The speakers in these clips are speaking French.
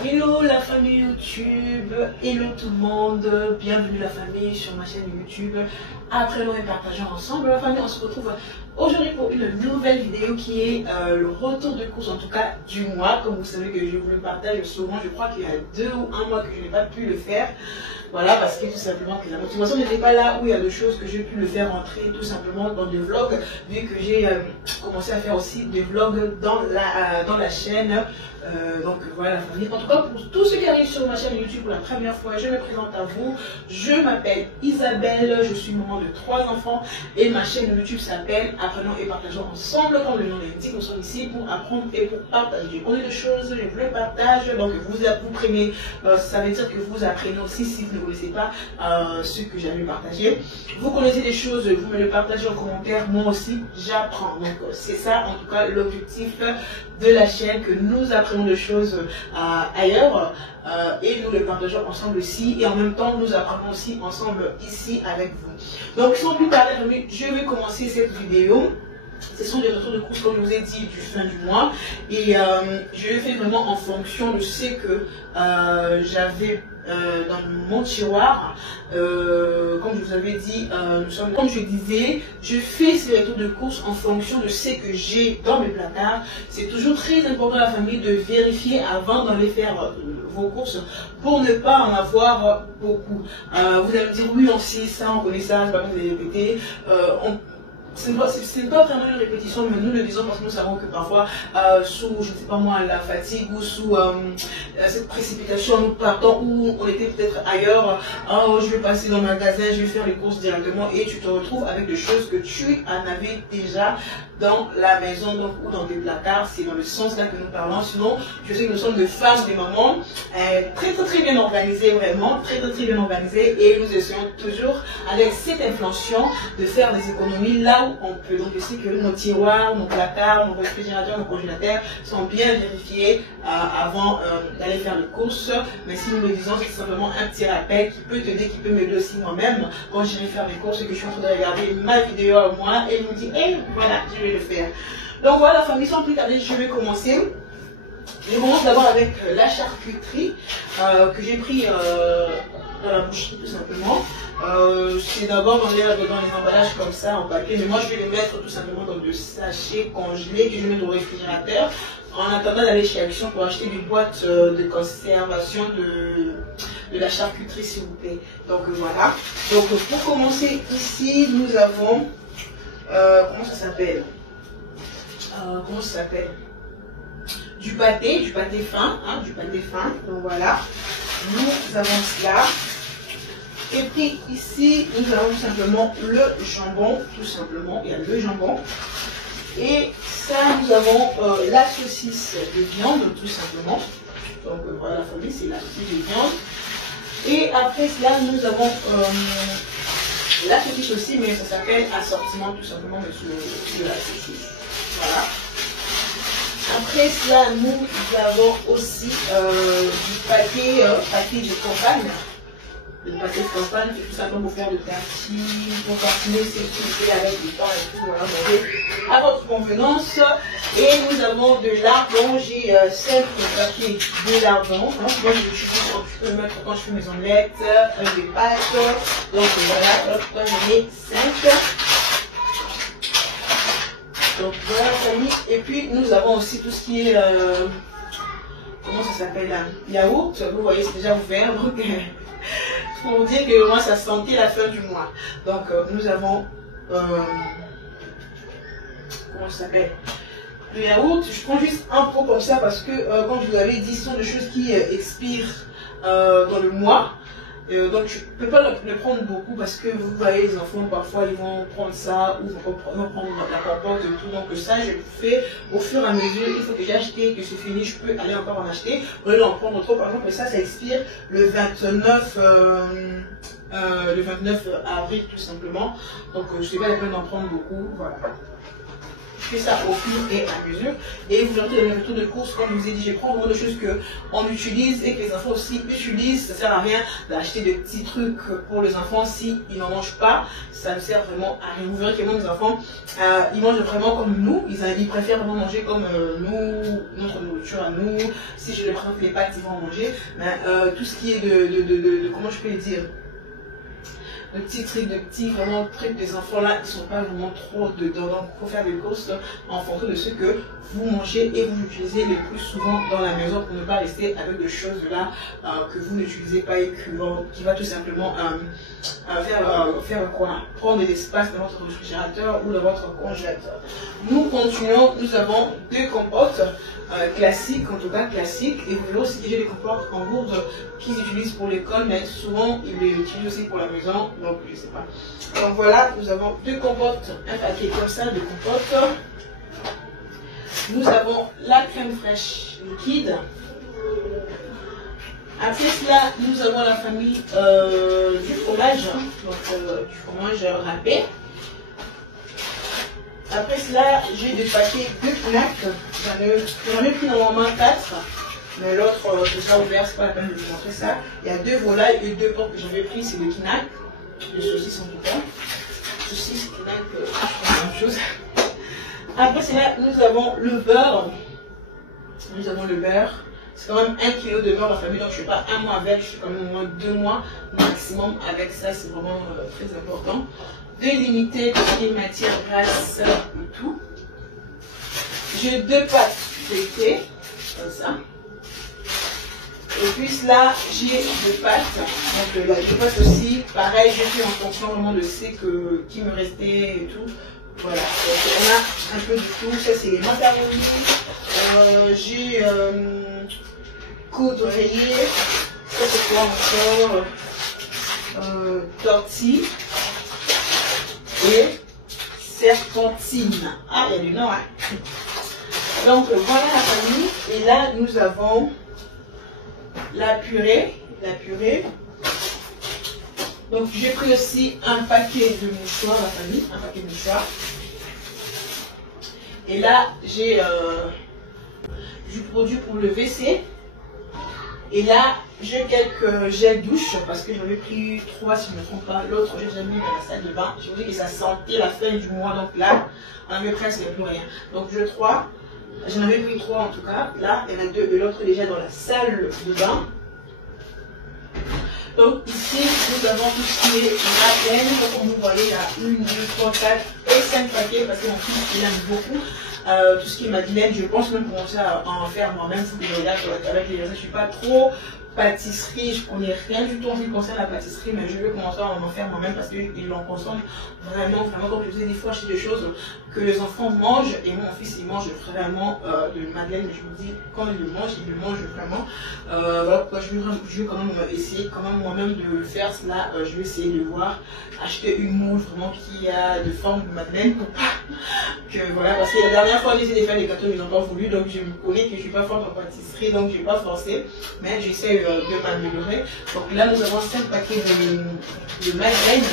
Hello la famille YouTube, hello tout le monde, bienvenue la famille sur ma chaîne YouTube. Après nous partageons ensemble la famille, on se retrouve aujourd'hui pour une nouvelle vidéo qui est le retour de course, en tout cas du mois. Comme vous savez que je vous le partage souvent, je crois qu'il y a 2 ou 1 mois que je n'ai pas pu le faire. Voilà, parce que tout simplement que la motivation n'était pas là, où il y a des choses que j'ai pu le faire entrer tout simplement dans des vlogs, vu que j'ai commencé à faire aussi des vlogs dans la chaîne. Donc voilà la famille. En tout cas, pour tous ceux qui arrivent sur ma chaîne YouTube pour la première fois, je me présente à vous. Je m'appelle Isabelle, je suis maman de 3 enfants et ma chaîne YouTube s'appelle Apprenons et partageons ensemble. Comme le nom l'indique, nous sommes ici pour apprendre et pour partager. J'ai connais des choses, je vous le partage. Donc vous prenez, ça veut dire que vous apprenez aussi si vous ne connaissez pas ce que j'avais partagé. Vous connaissez des choses, vous me le partagez en commentaire, moi aussi j'apprends. Donc c'est ça en tout cas l'objectif de la chaîne, que nous apprenons des choses ailleurs et nous le partageons ensemble ici, et en même temps nous apprenons aussi ensemble ici avec vous. Donc sans plus tarder, je vais commencer cette vidéo. Ce sont des retours de course, comme je vous ai dit, du fin du mois, et je le fais vraiment en fonction de ce que j'avais dans mon tiroir. Comme je vous avais dit, comme je disais, je fais ces retours de course en fonction de ce que j'ai dans mes placards. C'est toujours très important, la famille, de vérifier avant d'aller faire vos courses pour ne pas en avoir beaucoup. Vous allez me dire, oui, on sait ça, on connaît ça, c'est pas besoin de les répéter. Ce n'est pas vraiment une répétition, mais nous le disons parce que nous savons que parfois, sous, je ne sais pas moi, la fatigue ou sous cette précipitation, nous partons où on était peut-être ailleurs. Oh, je vais passer dans le magasin, je vais faire les courses directement, et tu te retrouves avec des choses que tu en avais déjà dans la maison, donc, ou dans tes placards. C'est dans le sens là que nous parlons. Sinon, je sais que nous sommes des femmes, des mamans, très bien organisées, vraiment, très bien organisées, et nous essayons toujours, avec cette inflation, de faire des économies là où on peut. Donc je sais que nos tiroirs, nos placards, nos réfrigérateurs, nos congélateurs sont bien vérifiés avant d'aller faire les courses. Mais si nous le disons, c'est simplement un petit rappel qui peut t'aider, qui peut m'aider aussi moi-même quand j'irai faire les courses et que je suis en train de regarder ma vidéo à moi et me dire, hey, voilà, je vais le faire. Donc voilà la famille, sans plus tarder, je vais commencer. Je commence d'abord avec la charcuterie que j'ai pris dans la boucherie tout simplement. C'est d'abord dans les emballages comme ça en papier, mais moi je vais les mettre tout simplement dans des sachets congelés que je vais mettre au réfrigérateur en attendant d'aller chez Action pour acheter des boîtes de conservation de la charcuterie, s'il vous plaît. Donc voilà. Donc pour commencer ici, nous avons comment ça s'appelle, du pâté fin, hein, du pâté fin. Donc voilà, nous avons cela. Et puis ici, nous avons tout simplement le jambon, tout simplement, il y a le jambon. Et ça, nous avons la saucisse de viande, tout simplement. Donc voilà la famille, c'est la saucisse de viande. Et après cela, nous avons la saucisse aussi, mais ça s'appelle assortiment, tout simplement, de la saucisse. Voilà. Après cela, nous avons aussi du pâté de campagne. Le pâté de campagne, c'est tout simplement pour faire de tartines, pour tartiner ses fruits avec du pain et tout, voilà, manger à votre convenance. Et nous avons de lardon, j'ai 5 paquets de lardon. Hein. Moi, je peux le mettre quand je fais mes omelettes, des pâtes. Donc voilà, là j'en ai 5. Donc voilà la famille. Et puis nous avons aussi tout ce qui est, comment ça s'appelle là, yaourt. Vous voyez, c'est déjà ouvert. Donc pour vous dire que moi ça sentait la fin du mois. Donc nous avons comment ça s'appelle, le yaourt. Je prends juste un pot comme ça parce que comme je vous avais dit, ce sont des choses qui expirent dans le mois. Donc je ne peux pas le prendre beaucoup parce que vous voyez, les enfants parfois ils vont prendre ça ou vont prendre la compote et tout. Donc ça je le fais au fur et à mesure. Il faut que j'ai acheté, que c'est fini, je peux aller encore en acheter. Au lieu d'en prendre trop par exemple, mais ça expire le 29 avril tout simplement. Donc je ne sais pas la peine d'en prendre beaucoup. Voilà. fais ça au fur et à mesure. Et vous entrez dans le méthode de course, comme je vous ai dit, je prends vraiment des choses qu'on utilise et que les enfants aussi utilisent. Ça ne sert à rien d'acheter des petits trucs pour les enfants si ils n'en mangent pas. Ça ne sert vraiment à rien. Vous verrez que les enfants, ils mangent vraiment comme nous. Ils préfèrent vraiment manger comme nous, notre nourriture à nous. Si je les présente les pâtes, ils vont en manger. Mais tout ce qui est comment je peux le dire, de petits trucs, vraiment trucs des enfants là, ils sont pas vraiment trop dedans. Donc il faut faire des courses en fonction de ce que vous mangez et vous utilisez le plus souvent dans la maison pour ne pas rester avec des choses là que vous n'utilisez pas et qui va tout simplement faire quoi, prendre de l'espace dans votre réfrigérateur ou dans votre congélateur. Nous continuons, nous avons deux compotes classiques, en tout cas classiques, et vous verrez aussi que j'ai des compotes en gourde qu'ils utilisent pour l'école, mais souvent ils les utilisent aussi pour la maison, donc je sais pas. Donc voilà, nous avons deux compotes, un paquet comme ça de compotes. Nous avons la crème fraîche liquide. Après cela, nous avons la famille du fromage, donc du fromage râpé. Après cela, j'ai des paquets de Knack. J'en ai pris normalement 4, mais l'autre, déjà ouvert, c'est pas la peine de vous montrer ça. Il y a 2 volailles et 2 porcs que j'avais pris, c'est le Knack, les saucisses en tout cas. Saucisses, Knack, c'est la même chose. Après cela, nous avons le beurre. Nous avons le beurre. C'est quand même 1 kg de beurre la famille, donc je ne suis pas 1 mois avec, je suis quand même au moins 2 mois maximum avec ça, c'est vraiment très important. De limiter tout ce qui est matière grasse et tout. J'ai 2 pâtes feuilletées, comme ça. Et puis là, j'ai 2 pâtes. Donc là, je passe aussi, pareil, j'ai fait en fonction vraiment de ce qui me restait et tout. Voilà, donc on a un peu de tout. Ça, c'est les macaronis. J'ai coudrier. Ça, c'est quoi encore? Tortille. Et serpentine. Ah, il y a du nom, hein. Donc voilà la famille. Et là, nous avons la purée. Donc j'ai pris aussi un paquet de mouchoirs, la famille, un paquet de mouchoirs. Et là, j'ai du produit pour le WC. Et là, j'ai quelques gels douche parce que j'en ai pris 3 si je ne me trompe pas. L'autre, j'ai déjà mis dans la salle de bain. Je vous dis que ça sentait la fin du mois. Donc là, on avait presque plus rien. Donc je 3. J'en avais pris 3 en tout cas. Là, il y en a 2 et l'autre déjà dans la salle de bain. Donc ici, nous avons tout ce qui est Madeleine. Donc comme vous voyez, il y a 1, 2, 3, 4 et 5 paquets parce que mon fils, il aime beaucoup. Tout ce qui est Madeleine, je pense même commencer à en faire moi-même. Vous pouvez regarder avec les recettes. Je ne suis pas trop pâtisserie, je connais rien du tout en ce qui concerne la pâtisserie, mais je vais commencer à en faire moi-même parce qu'ils en consomment vraiment, comme je vous ai dit, des fois, acheter des choses que les enfants mangent et mon fils il mange vraiment de Madeleine, mais je vous dis, quand il le mange vraiment. Voilà pourquoi je vais quand même essayer quand même moi-même de le faire. Cela, je vais essayer de voir, acheter une moule vraiment qui a de forme de Madeleine pour pas que voilà, parce que la dernière fois j'ai essayé de faire des gâteaux, ils n'ont pas voulu, donc je me connais que je ne suis pas forte en pâtisserie, donc je n'ai pas forcé, mais j'essaie de m'améliorer. Donc là nous avons 5 paquets de Madeleine.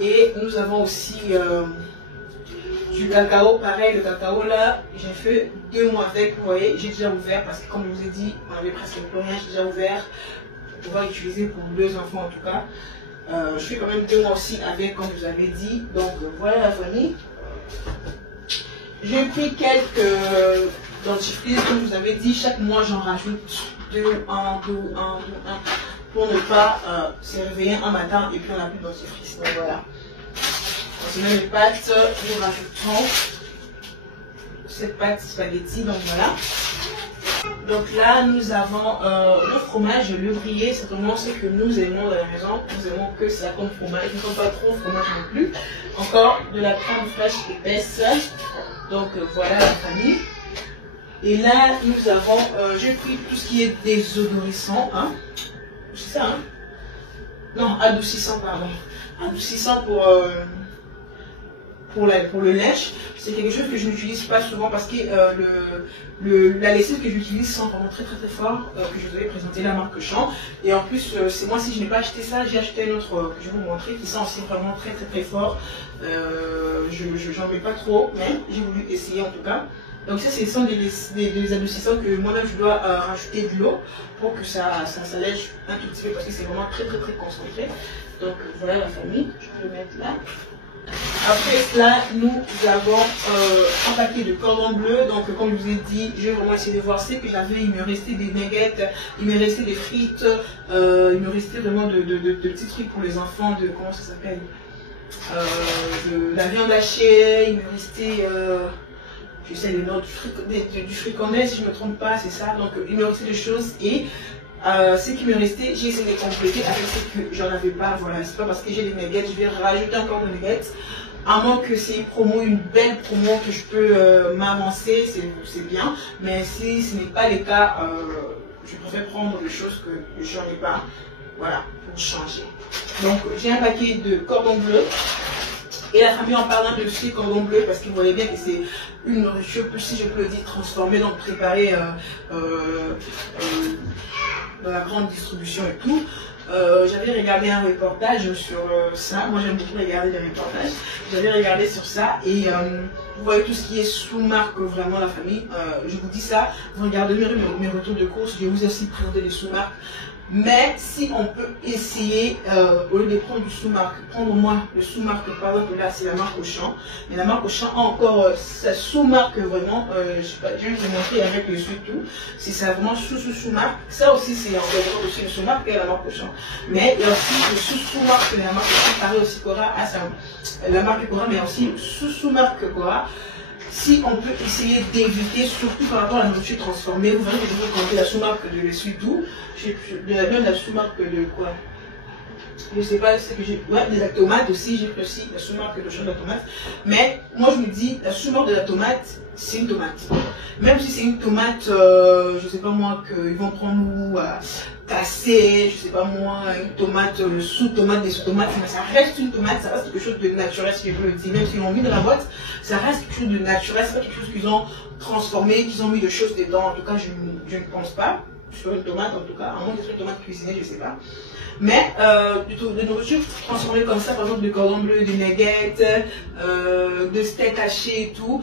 Et nous avons aussi du cacao. Pareil, le cacao là, j'ai fait 2 mois avec. Vous voyez, j'ai déjà ouvert parce que comme je vous ai dit, on avait presque plus rien. J'ai déjà ouvert pour pouvoir utiliser pour 2 enfants en tout cas. Je fais quand même 2 mois aussi avec, comme je vous avais dit. Donc voilà la famille. J'ai pris quelques dentifrices, comme je vous avais dit. Chaque mois, j'en rajoute 2, 1, 2, 1, 2, 1. Pour ne pas se réveiller un matin et puis on n'a plus de dentifrice. Donc voilà. On se met les pâtes, nous rajoutons cette pâte spaghetti. Donc voilà. Donc là, nous avons le fromage, le brie, c'est vraiment ce que nous aimons dans la maison. Nous aimons que ça comme fromage. Nous ne sommes pas trop fromage non plus. Encore de la crème fraîche épaisse. Donc voilà la famille. Et là, nous avons, j'ai pris tout ce qui est désodorisant. Hein. C'est ça, hein? Non, adoucissant, pardon. Adoucissant pour pour le lèche, c'est quelque chose que je n'utilise pas souvent parce que la lessive que j'utilise sent vraiment très fort, que je devais présenter la marque Auchan. Et en plus, c'est moi si je n'ai pas acheté ça, j'ai acheté un autre que je vais vous montrer qui sent aussi vraiment très fort. J'en mets pas trop, mais j'ai voulu essayer en tout cas. Donc ça, ce sont des adoucissants que moi-même je dois rajouter de l'eau pour que ça s'allège un tout petit peu parce que c'est vraiment très concentré. Donc voilà la famille, je peux le mettre là. Après cela, nous avons un paquet de cordon bleu. Donc comme je vous ai dit, je vais vraiment essayer de voir ce que j'avais. Il me restait des nuggets, il me restait des frites, il me restait vraiment de petits trucs pour les enfants, de comment ça s'appelle, de la viande hachée, il me restait... je sais les noms du fricanais si je ne me trompe pas, c'est ça. Donc il me restait des choses et ce qui me restait, j'ai essayé de compléter avec ce que j'en avais pas. Voilà, c'est pas parce que j'ai des nuggets, je vais rajouter encore des nuggets. À moins que c'est une belle promo que je peux m'avancer, c'est bien. Mais si ce n'est pas le cas, je préfère prendre des choses que j'en ai pas. Voilà, pour changer. Donc j'ai un paquet de cordon bleu. Et la famille en parlant de ces cordons bleus, parce qu'ils voyaient bien que c'est une nourriture, si je peux le dire, transformée, donc préparée dans la grande distribution et tout. J'avais regardé un reportage sur ça. Moi j'aime beaucoup regarder des reportages. J'avais regardé sur ça et vous voyez tout ce qui est sous-marque, vraiment la famille. Je vous dis ça, vous regardez mes retours de course, je vais vous aussi présenter les sous-marques. Mais si on peut essayer, au lieu de prendre du sous-marque, prendre au moins le sous-marque, par exemple là c'est la marque Auchan, mais la marque Auchan a encore sa sous-marque vraiment, je sais pas, je vais vous montrer avec le surtout, c'est ça vraiment sous-marque, ça aussi c'est en fait aussi le sous-marque et la marque Auchan, mais il y a aussi le sous-marque de la marque Auchan, pareil aussi Cora a la marque Cora, mais aussi sous-marque Cora. Si on peut essayer d'éviter, surtout par rapport à la nourriture transformée, vous verrez que je vais compter la sous-marque de l'essuie-tout, même la sous-marque de quoi, je sais pas ce que j'ai, ouais, de la tomate aussi, j'ai pris aussi la sous-marque de champ de la tomate, mais moi je me dis, la sous-marque de la tomate, c'est une tomate. Même si c'est une tomate, je sais pas moi, qu'ils vont prendre ou casser, je sais pas moi, une tomate, le sous-tomate, des sous-tomates, mais ça reste une tomate, ça reste quelque chose de naturel, si je peux le dire. Même s'ils l'ont mis dans la boîte, ça reste quelque chose de naturel, c'est pas quelque chose qu'ils ont transformé, qu'ils ont mis de choses dedans. En tout cas, je ne pense pas. Sur une tomate, en tout cas, à moins que ce soit une tomate cuisinée, je sais pas. Mais de nourriture transformée comme ça, par exemple de cordon bleu, de nuggets, de steak haché et tout,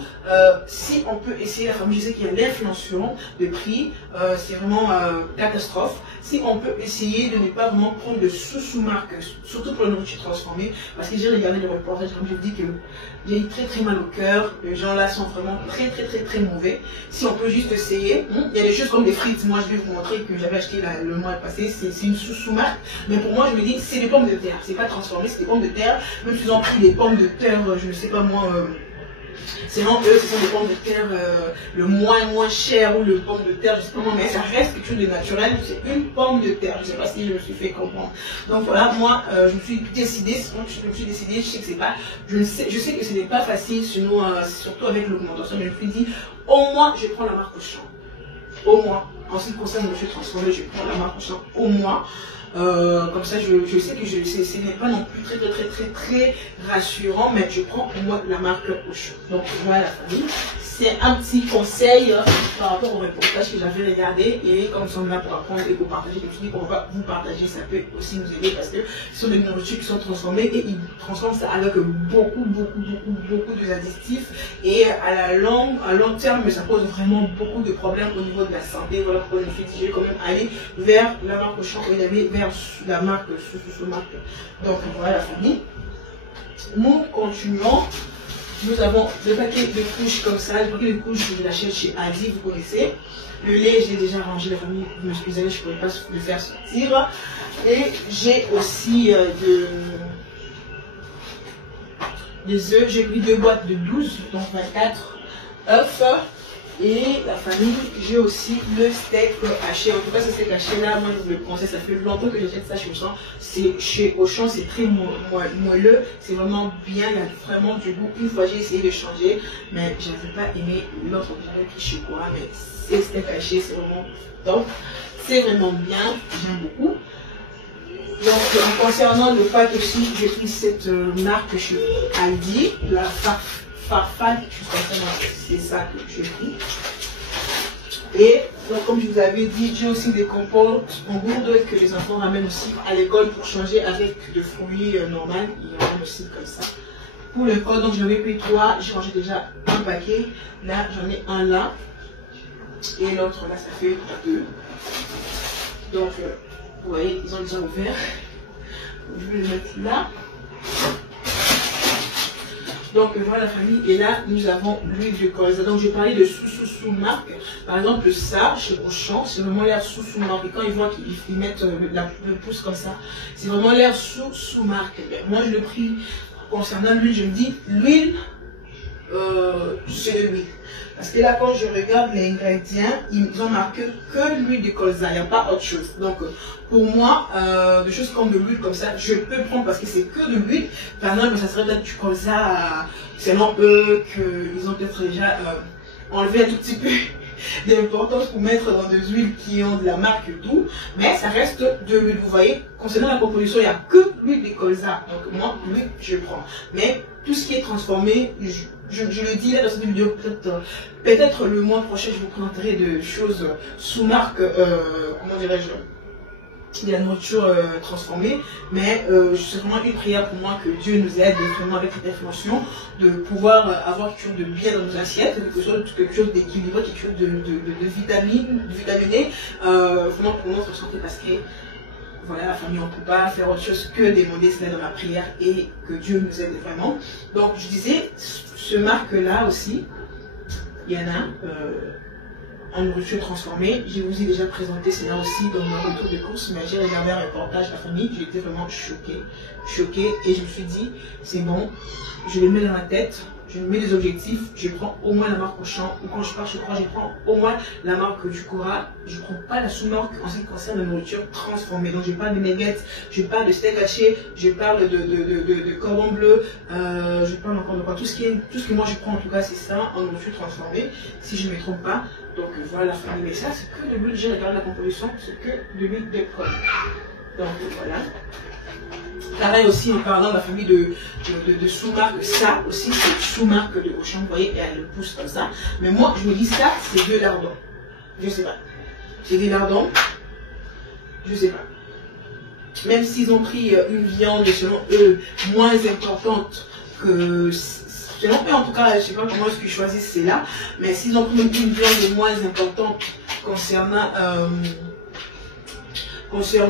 si on peut essayer, la famille, je sais qu'il y a l'inflation de prix, c'est vraiment catastrophe. Si on peut essayer de ne pas vraiment prendre de sous-marque, surtout pour la nourriture transformée, parce que j'ai regardé le reportage, comme je dis que j'ai eu très mal au cœur, les gens là sont vraiment très mauvais. Si on peut juste essayer, il y a des choses comme des frites, moi je vais vous montrer que j'avais acheté le mois passé, c'est une sous-marque, mais pour moi je me dis c'est des pommes de terre, c'est pas transformé, c'est des pommes de terre, même s'ils ont pris des pommes de terre, je ne sais pas moi, sinon eux ce sont des pommes de terre le moins cher ou le pomme de terre, je sais pas moi, mais ça reste quelque chose de naturel, c'est une pomme de terre, je sais pas si je me suis fait comprendre. Donc voilà, moi je me suis décidée, je sais que c'est pas, je sais que ce n'est pas facile, sinon, surtout avec l'augmentation, mais je me suis dit, au moins je prends la marque Auchan, au moins, en ce qui concerne le fait transformé, je prends la marque Auchan, au moins. Comme ça, je sais que ce n'est pas non plus très rassurant, mais je prends au moins la marque Auchan. Donc voilà la famille. C'est un petit conseil par rapport au reportage que j'avais regardé, et comme nous sommes là pour apprendre et pour partager, je me suis dit qu'on va vous partager, ça peut aussi nous aider parce que ce sont des nourritures qui sont transformées et ils transforment ça avec beaucoup de additifs, et à long terme ça pose vraiment beaucoup de problèmes au niveau de la santé. Voilà pourquoi je me suis dit je vais quand même aller vers la marque Auchan et aller vers la marque sous-marque. Donc voilà la famille. Nous continuons. Nous avons le paquet de couches comme ça, le paquet de couches que je l'achète chez Aldi, vous connaissez. Le lait, je l'ai déjà rangé, la famille, vous m'excusez, je ne pourrais pas le faire sortir. Et j'ai aussi des œufs, j'ai pris 2 boîtes de 12, donc 24 œufs. Et la famille, j'ai aussi le steak haché. En tout cas, ce steak haché là, moi je vous le conseille, ça fait longtemps que j'achète ça chez Auchan. C'est chez Auchan, c'est très moelleux, c'est vraiment bien, il y a vraiment du goût. Une fois j'ai essayé de changer, mais je n'avais pas aimé l'autre que j'avais pris chez Cora, mais c'est steak haché, c'est vraiment top, c'est vraiment bien, j'aime beaucoup. Donc, en concernant le pack aussi, j'ai pris cette marque chez Aldi, la Farfad, c'est ça que j'ai pris. Et donc, comme je vous avais dit, j'ai aussi des compotes en gourde que les enfants ramènent aussi à l'école pour changer avec des fruits normaux. Ils ramènent aussi comme ça. Pour le code, donc j'en ai pris 3, j'ai rangé déjà un paquet. Là, j'en ai un là. Et l'autre là, ça fait 2. Donc, vous voyez, ils ont déjà ouvert. Je vais le mettre là. Donc voilà la famille, et là nous avons l'huile de colza. Donc j'ai parlé de sous-marque. Par exemple ça, chez Auchan, c'est vraiment l'air sous-marque. Et quand ils voient qu'ils mettent le pouce comme ça, c'est vraiment l'air sous-marque. Moi je le pris concernant l'huile, je me dis l'huile, c'est de l'huile. Parce que là quand je regarde les ingrédients, ils ont marqué que l'huile de colza, il n'y a pas autre chose. Donc pour moi, des choses comme de l'huile comme ça, je peux prendre parce que c'est que de l'huile. Par exemple, ça serait peut-être du colza, selon eux, qu'ils ont peut-être déjà enlevé un tout petit peu d'importance pour mettre dans des huiles qui ont de la marque et tout. Mais ça reste de l'huile. Vous voyez, concernant la composition, il n'y a que l'huile de colza. Donc moi, l'huile, je prends. Mais tout ce qui est transformé, je le dis là dans cette vidéo, peut-être le mois prochain, je vous présenterai de choses sous marque, comment dirais-je, de la nourriture transformée, mais c'est vraiment une prière pour moi que Dieu nous aide vraiment avec cette information, de pouvoir avoir quelque chose de bien dans nos assiettes, quelque chose d'équilibré, quelque chose de vitaminé, vraiment pour notre santé, parce que voilà, la famille, on ne peut pas faire autre chose que demander cela dans la prière et que Dieu nous aide vraiment. Donc je disais, ce marque-là aussi, il y en a en nourriture transformée. Je vous ai déjà présenté cela aussi dans mon retour de course, mais j'ai regardé un reportage de la famille, j'étais vraiment choquée, et je me suis dit, c'est bon, je le mets dans ma tête, je me mets des objectifs, je prends au moins la marque Auchan, ou quand je pars, je prends au moins la marque du Cora, je ne prends pas la sous-marque en ce qui concerne la nourriture transformée. Donc je parle de nuggets, je parle de steak haché, je parle de cordon bleu, je parle encore de quoi, tout ce que moi je prends en tout cas c'est ça, en nourriture transformée, si je ne me trompe pas. Donc voilà la famille, mais ça c'est que de l'huile, j'ai regardé la composition, c'est que de l'huile de colle. Donc voilà. Pareil aussi en parlant de la famille de sous-marque, ça aussi c'est sous-marque de Auchan, vous voyez, elle le pousse comme ça. Mais moi je me dis ça c'est de lardons. Je sais pas. C'est des lardons. Je sais pas. Même s'ils ont pris une viande selon eux moins importante que. Selon eux en tout cas, je sais pas comment est-ce qu'ils choisissent celle-là. Mais s'ils ont pris une viande moins importante concernant pour faire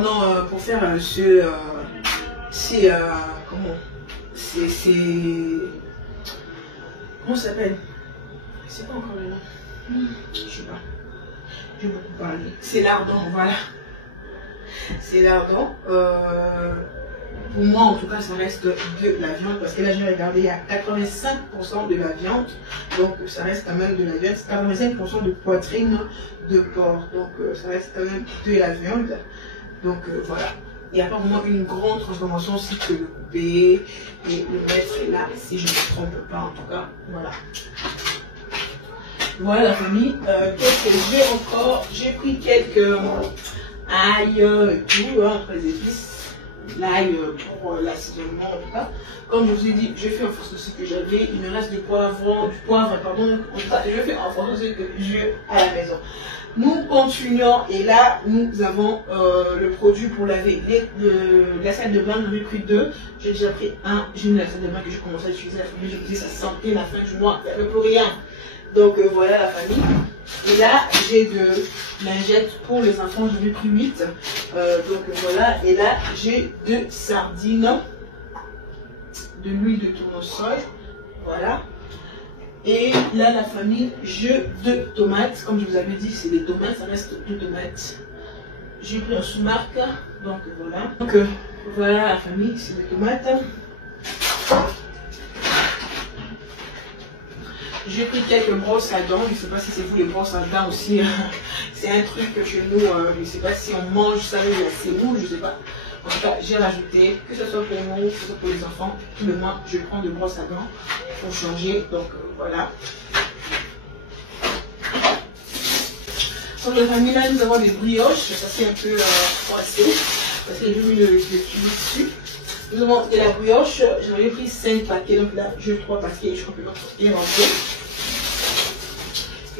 comment ça s'appelle? C'est pas encore le nom. Je sais pas. Je vais beaucoup parler. C'est lardon, voilà. C'est lardon. Pour moi, en tout cas, ça reste de la viande. Parce que là, j'ai regardé, il y a 85% de la viande. Donc, ça reste quand même de la viande. 85% de poitrine de porc. Donc, ça reste quand même de la viande. Donc, voilà. Il n'y a pas vraiment une grande transformation si tu peux le couper et le mettre là, si je ne me trompe pas en tout cas. Voilà. Voilà la famille. Qu'est-ce que j'ai encore? J'ai pris quelques ail et tout, entre les épices. L'ail pour l'assaisonnement en tout cas. Comme je vous ai dit, j'ai fait en force de ce que j'avais. Il me reste du poivre, pardon. En tout cas, je fais en force de ce que j'ai à la maison. Nous continuons et là nous avons le produit pour laver la salle de bain. J'en ai pris 2. J'ai déjà pris un. J'ai une salle de bain que j'ai commencé à utiliser la famille. J'ai dit ça sentait la fin du mois. Il n'y avait plus rien. Donc voilà la famille. Et là j'ai de lingettes pour les enfants. J'en ai pris 8. Donc voilà. Et là j'ai de sardines, de l'huile de tournesol. Voilà. Et là, la famille, jeu de tomates. Comme je vous avais dit, c'est des tomates, ça reste de tomates. J'ai pris un sous-marque. Donc voilà. Donc voilà la famille, c'est des tomates. J'ai pris quelques brosses à dents. Je ne sais pas si c'est vous les brosses à dents aussi. C'est un truc que chez nous, je ne sais pas si on mange ça, mais c'est où, je ne sais pas. En tout cas, j'ai rajouté, que ce soit pour nous, que ce soit pour les enfants, tout le mois, je prends de brosses à dents pour changer. Donc voilà. Dans la famille, là, nous avons des brioches. Ça c'est un peu froissé. parce que j'ai mis le tube dessus. Nous avons de la brioche, j'en ai pris 5 paquets, donc là j'ai 3 paquets, je crois que l'autre est rentré.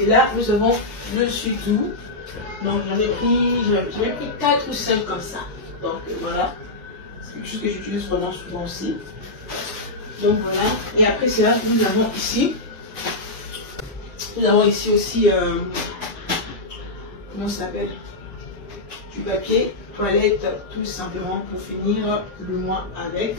Et là nous avons le sucre. Donc j'en ai pris 4 ou 5 comme ça. Donc voilà, c'est quelque chose que j'utilise vraiment souvent aussi. Donc voilà, et après cela nous avons ici aussi, comment ça s'appelle, du papier toilette, tout simplement pour finir le mois avec.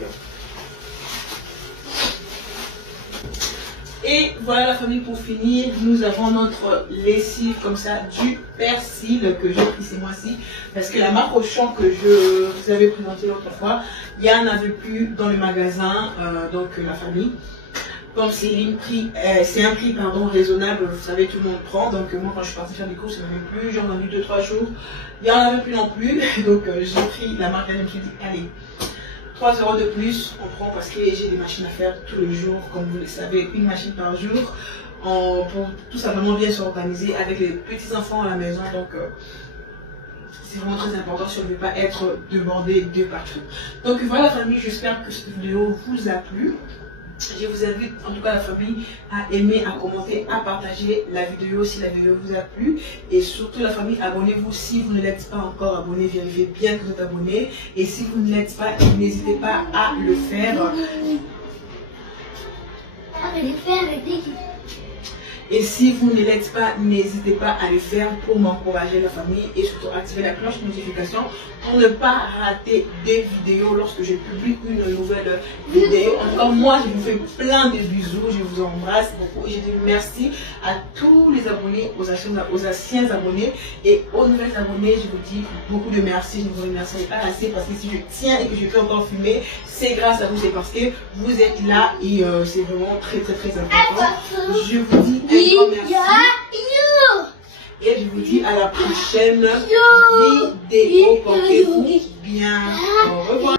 Et voilà la famille, pour finir, nous avons notre lessive comme ça, du persil que j'ai pris ces mois-ci. Parce que la marque Auchan que je vous avais présentée l'autre fois, il n'y en avait plus dans le magasin, donc la famille. Comme c'est un prix raisonnable, vous savez, tout le monde prend. Donc moi quand je suis partie faire des courses, il n'y en avait plus, j'en ai eu 2-3 jours, il n'y en avait plus non plus. Donc j'ai pris la marque, je me suis dit, allez, 3 € de plus, on prend parce que j'ai des machines à faire tous les jours, comme vous le savez, une machine par jour, pour tout simplement bien s'organiser avec les petits enfants à la maison. Donc c'est vraiment très important si on ne veut pas être débordé de partout. Donc voilà famille, j'espère que cette vidéo vous a plu. Je vous invite en tout cas la famille à aimer, à commenter, à partager la vidéo si la vidéo vous a plu. Et surtout la famille, abonnez-vous si vous ne l'êtes pas encore abonné, vérifiez bien que vous êtes abonné. Et si vous ne l'êtes pas, n'hésitez pas à le faire. Et si vous ne l'êtes pas, n'hésitez pas à le faire pour m'encourager la famille et surtout activer la cloche de notification pour ne pas rater des vidéos lorsque je publie une nouvelle vidéo. En tout cas, moi, je vous fais plein de bisous, je vous embrasse beaucoup et je dis merci à tous les abonnés, aux anciens abonnés et aux nouvelles abonnés. Je vous dis beaucoup de merci, je ne vous remercie pas assez parce que si je tiens et que je peux encore filmer, c'est grâce à vous, c'est parce que vous êtes là et c'est vraiment très important. Je vous dis merci. Et je vous dis à la prochaine vidéo. Portez-vous bien. Au revoir.